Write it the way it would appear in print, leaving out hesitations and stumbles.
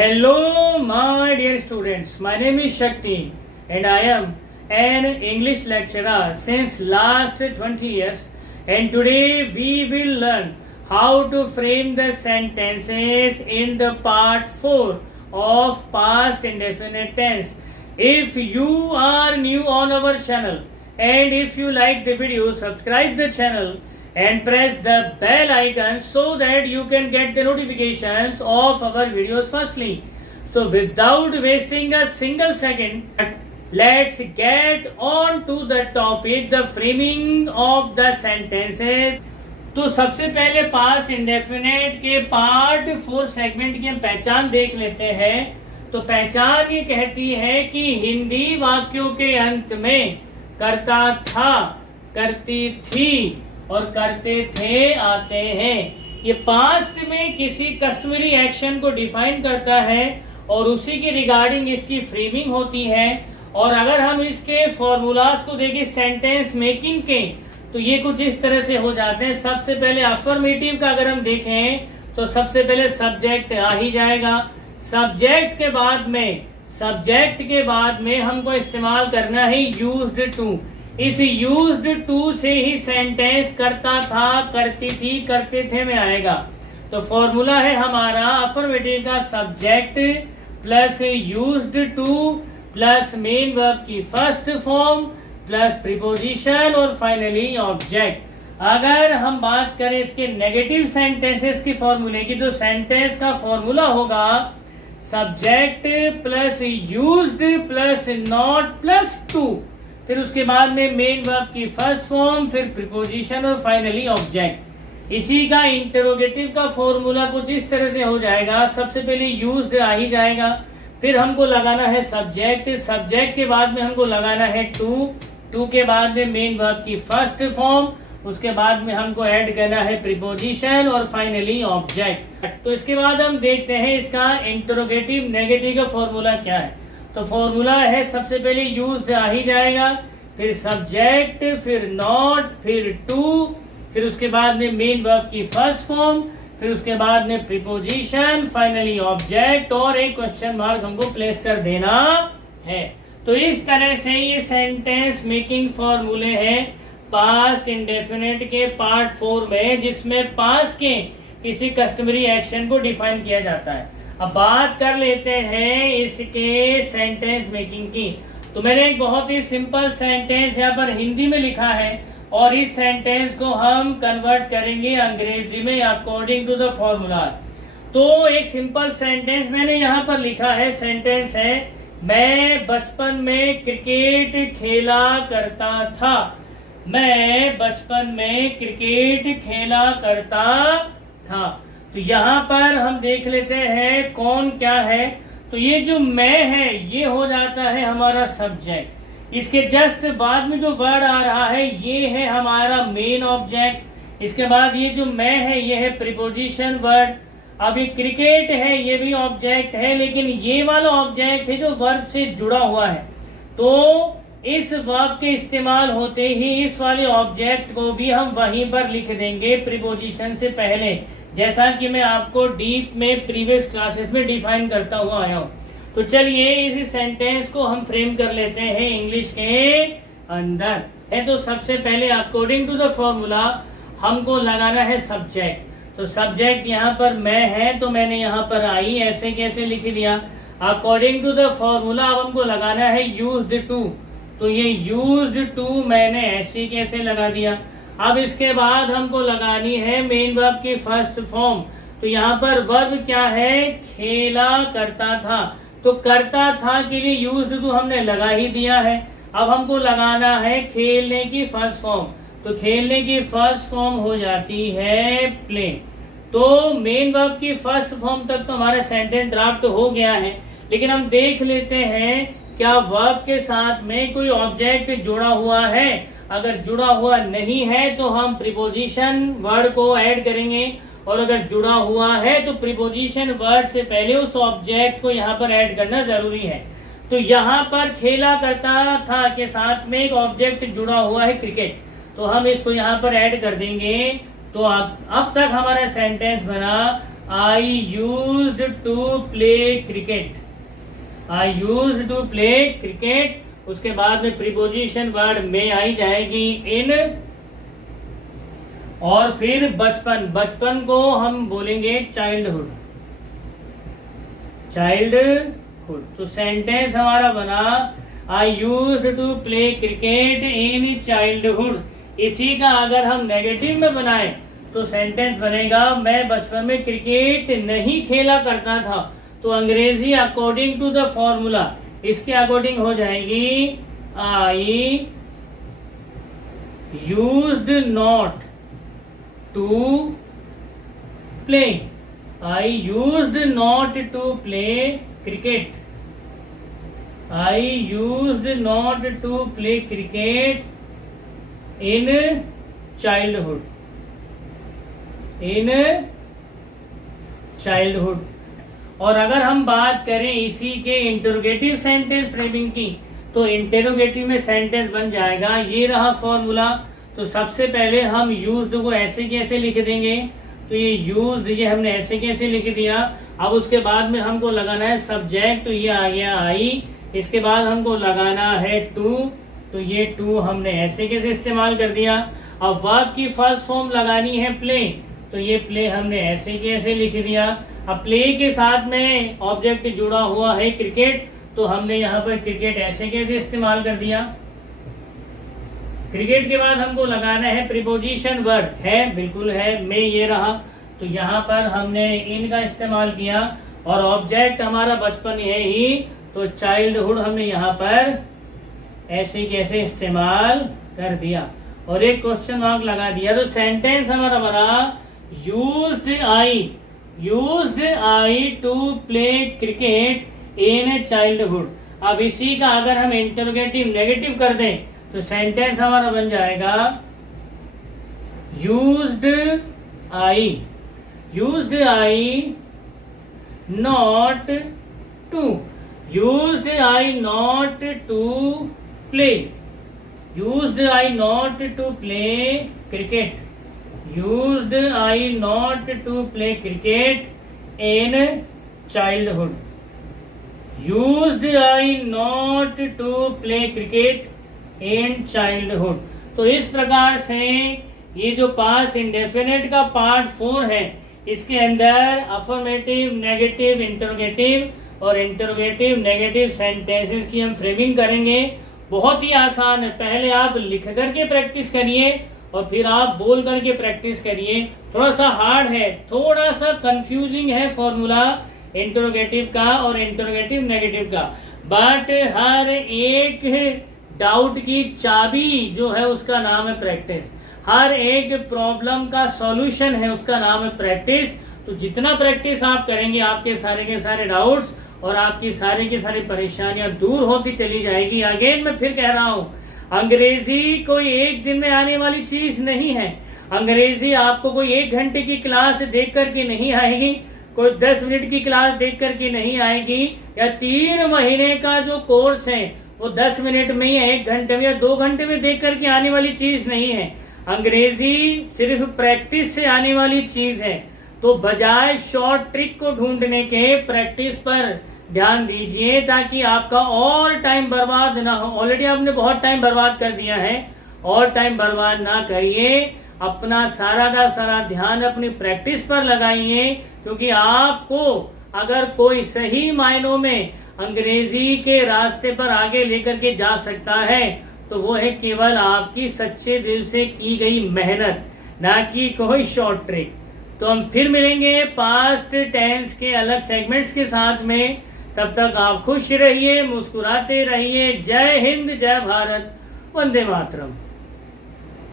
Hello, my dear students. My name is Shakti, and I am an English lecturer since last 20 years. And today we will learn how to frame the sentences in the part 4 of past indefinite tense. If you are new on our channel and if you like the video, subscribe the channel and press the bell icon so that you can get the notifications of our videos firstly. So without wasting a single second, let's get on to the topic, the framing of the sentences. तो सबसे पहले past indefinite के part 4 segment की हम पहचान देख लेते हैं। तो पहचान ये कहती है कि हिंदी वाक्यों के अंत में करता था, करती थी और करते थे आते हैं। ये पास्ट में किसी कस्टमरी एक्शन को डिफाइन करता है और उसी के रिगार्डिंग इसकी फ्रेमिंग होती है। और अगर हम इसके फॉर्मूलाज को देखें सेंटेंस मेकिंग के, तो ये कुछ इस तरह से हो जाते हैं। सबसे पहले अफर्मेटिव का अगर हम देखें तो सबसे पहले सब्जेक्ट आ ही जाएगा। सब्जेक्ट के बाद में हमको इस्तेमाल करना है यूज्ड टू। इस यूज्ड टू से ही सेंटेंस करता था, करती थी, करते थे में आएगा। तो फॉर्मूला है हमारा अफर्मेटिव का subject plus used two plus main verb की फर्स्ट फॉर्म प्लस प्रीपोजिशन और फाइनली ऑब्जेक्ट। अगर हम बात करें इसके नेगेटिव सेंटेंसेस की फॉर्मूले की, तो सेंटेंस का फॉर्मूला होगा subject plus used plus not plus two, फिर उसके बाद में मेन वर्ब की फर्स्ट फॉर्म, फिर प्रीपोजिशन और फाइनली ऑब्जेक्ट। इसी का इंटरोगेटिव का फॉर्मूला कुछ इस तरह से हो जाएगा। सबसे पहले यूज्ड आ ही जाएगा, फिर हमको लगाना है सब्जेक्ट, सब्जेक्ट के बाद में हमको लगाना है टू के बाद में मेन वर्ब की फर्स्ट फॉर्म, उसके बाद में हमको ऐड करना है प्रीपोजिशन और फाइनली ऑब्जेक्ट। तो इसके बाद हम देखते हैं इसका इंटरोगेटिव नेगेटिव का फॉर्मूला क्या है। तो फॉर्मूला है सबसे पहले यूज्ड आ ही जाएगा, फिर सब्जेक्ट, फिर नॉट, फिर टू, फिर उसके बाद में मेन वर्ब की फर्स्ट फॉर्म, फिर उसके बाद में प्रीपोजिशन, फाइनली ऑब्जेक्ट और एक क्वेश्चन मार्क हमको प्लेस कर देना है। तो इस तरह से ये सेंटेंस मेकिंग फॉर्मूले हैं पास्ट इंडेफिनिट के पार्ट 4 में, जिसमें पास्ट के किसी कस्टमरी एक्शन को डिफाइन किया जाता है। अब बात कर लेते हैं इसके सेंटेंस मेकिंग की। तो मैंने एक बहुत ही सिंपल सेंटेंस यहाँ पर हिंदी में लिखा है और इस सेंटेंस को हम कन्वर्ट करेंगे अंग्रेजी में अकॉर्डिंग टू द फॉर्मूला। तो एक सिंपल सेंटेंस मैंने यहाँ पर लिखा है, सेंटेंस है मैं बचपन में क्रिकेट खेला करता था। मैं बचपन में क्रिकेट खेला करता था। तो यहाँ पर हम देख लेते हैं कौन क्या है। तो ये जो मैं है ये हो जाता है हमारा सब्जेक्ट। इसके जस्ट बाद में जो वर्ड आ रहा है ये है हमारा मेन ऑब्जेक्ट। इसके बाद ये जो मैं है ये है प्रीपोजिशन वर्ड। अभी क्रिकेट है ये भी ऑब्जेक्ट है, लेकिन ये वाला ऑब्जेक्ट है जो वर्ब से जुड़ा हुआ है। तो इस वर्ब के इस्तेमाल होते ही इस वाले ऑब्जेक्ट को भी हम वहीं पर लिख देंगे प्रीपोजिशन से पहले, जैसा कि मैं आपको डीप में प्रीवियस क्लासेस में डिफाइन करता हुआ आया हूँ। तो चलिए इस सेंटेंस को हम फ्रेम कर लेते हैं इंग्लिश के अंदर है। तो सबसे पहले अकॉर्डिंग टू द फॉर्मूला हमको लगाना है सब्जेक्ट। तो सब्जेक्ट यहाँ पर मैं है, तो मैंने यहाँ पर आई ऐसे कैसे लिख दिया। अकॉर्डिंग टू द फॉर्मूला अब हमको लगाना है यूज्ड टू। तो ये यूज्ड टू मैंने ऐसे कैसे लगा दिया। अब इसके बाद हमको लगानी है मेन वर्ब की फर्स्ट फॉर्म। तो यहाँ पर वर्ब क्या है, खेला करता था। तो करता था के लिए यूज्ड टू हमने लगा ही दिया है। अब हमको लगाना है खेलने की फर्स्ट फॉर्म। तो खेलने की फर्स्ट फॉर्म हो जाती है प्ले। तो मेन वर्ब की फर्स्ट फॉर्म तक तो हमारा सेंटेंस ड्राफ्ट हो गया है, लेकिन हम देख लेते हैं क्या वर्ब के साथ में कोई ऑब्जेक्ट जुड़ा हुआ है। अगर जुड़ा हुआ नहीं है तो हम प्रीपोजिशन वर्ड को ऐड करेंगे, और अगर जुड़ा हुआ है तो प्रीपोजिशन वर्ड से पहले उस ऑब्जेक्ट को यहाँ पर ऐड करना जरूरी है। तो यहाँ पर खेला करता था के साथ में एक ऑब्जेक्ट जुड़ा हुआ है क्रिकेट, तो हम इसको यहाँ पर ऐड कर देंगे। तो अब तक हमारा सेंटेंस बना I used to play cricket, I used to play cricket. उसके बाद में प्रीपोजिशन वर्ड में आई जाएगी इन, और फिर बचपन, बचपन को हम बोलेंगे चाइल्डहुड, चाइल्डहुड। तो सेंटेंस हमारा बना I used to play cricket in childhood. इसी का अगर हम नेगेटिव में बनाए तो सेंटेंस बनेगा मैं बचपन में क्रिकेट नहीं खेला करता था। तो अंग्रेजी अकॉर्डिंग टू द फॉर्मूला इसके अकॉर्डिंग हो जाएगी I used not to play, I used not to play cricket, I used not to play cricket in childhood, in childhood. और अगर हम बात करें इसी के इंटरोगेटिव सेंटेंस फ्रेमिंग की, तो इंटरोगेटिव में सेंटेंस बन जाएगा, ये रहा फॉर्मूला। तो सबसे पहले हम यूज्ड को ऐसे कैसे लिख देंगे, तो ये यूज्ड ये हमने ऐसे कैसे लिख दिया। अब उसके बाद में हमको लगाना है सब्जेक्ट, तो ये आ गया आई। इसके बाद हमको लगाना है टू, तो ये टू हमने ऐसे कैसे इस्तेमाल कर दिया। अब वर्ब की फर्स्ट फॉर्म लगानी है प्ले, तो ये प्ले हमने ऐसे कैसे लिख दिया। अब प्ले के साथ में ऑब्जेक्ट जुड़ा हुआ है क्रिकेट, तो हमने यहाँ पर क्रिकेट ऐसे कैसे इस्तेमाल कर दिया। क्रिकेट के बाद हमको लगाना है प्रीपोजिशन वर्ड, है बिल्कुल है, में ये रहा, तो यहाँ पर हमने इन का इस्तेमाल किया। और ऑब्जेक्ट हमारा बचपन है ही, तो चाइल्डहुड हमने यहाँ पर ऐसे कैसे इस्तेमाल कर दिया और एक क्वेश्चन मार्क लगा दिया। तो सेंटेंस हमारा बना used I to play cricket in childhood. अब इसी का अगर हम इंटरोगेटिव नेगेटिव कर दें तो सेंटेंस हमारा बन जाएगा used I not to, used I not to play, used I not to play cricket, used I not to play cricket in childhood, used I not to play cricket in childhood. तो इस प्रकार से ये जो past indefinite का part 4 है, इसके अंदर अफर्मेटिव, नेगेटिव, इंटरोगेटिव और इंटरोगेटिव नेगेटिव सेंटेंसेस की हम फ्रेमिंग करेंगे। बहुत ही आसान है, पहले आप लिख करके प्रैक्टिस करिए और फिर आप बोल करके प्रैक्टिस करिए। थोड़ा सा हार्ड है, थोड़ा सा कंफ्यूजिंग है फॉर्मूला इंटरोगेटिव का और इंटरोगेटिव नेगेटिव का, बट हर एक डाउट की चाबी जो है उसका नाम है प्रैक्टिस, हर एक प्रॉब्लम का सॉल्यूशन है उसका नाम है प्रैक्टिस। तो जितना प्रैक्टिस आप करेंगे आपके सारे के सारे डाउट्स और आपकी सारी की सारी परेशानियां दूर होती चली जाएगी। अगेन मैं फिर कह रहा हूं, अंग्रेजी कोई एक दिन में आने वाली चीज नहीं है। अंग्रेजी आपको कोई 1 घंटे की क्लास देख करके नहीं आएगी, कोई 10 मिनट की क्लास देख करके नहीं आएगी, या 3 महीने का जो कोर्स है वो 10 मिनट में या 1 घंटे में या 2 घंटे में देख करके आने वाली चीज नहीं है। अंग्रेजी सिर्फ प्रैक्टिस से आने वाली चीज है। तो बजाय शॉर्ट ट्रिक को ढूंढने के प्रैक्टिस पर ध्यान दीजिए ताकि आपका और टाइम बर्बाद ना हो। ऑलरेडी आपने बहुत टाइम बर्बाद कर दिया है, और टाइम बर्बाद ना करिए, अपना सारा का सारा ध्यान अपनी प्रैक्टिस पर लगाइए। क्योंकि आपको अगर कोई सही मायनों में अंग्रेजी के रास्ते पर आगे लेकर के जा सकता है तो वो है केवल आपकी सच्चे दिल से की गई मेहनत, ना कि कोई शॉर्ट ट्रिक। तो हम फिर मिलेंगे पास्ट टेंस के अलग सेगमेंट्स के साथ में। तब तक आप खुश रहिए, मुस्कुराते रहिए। जय हिंद, जय भारत, वंदे मातरम।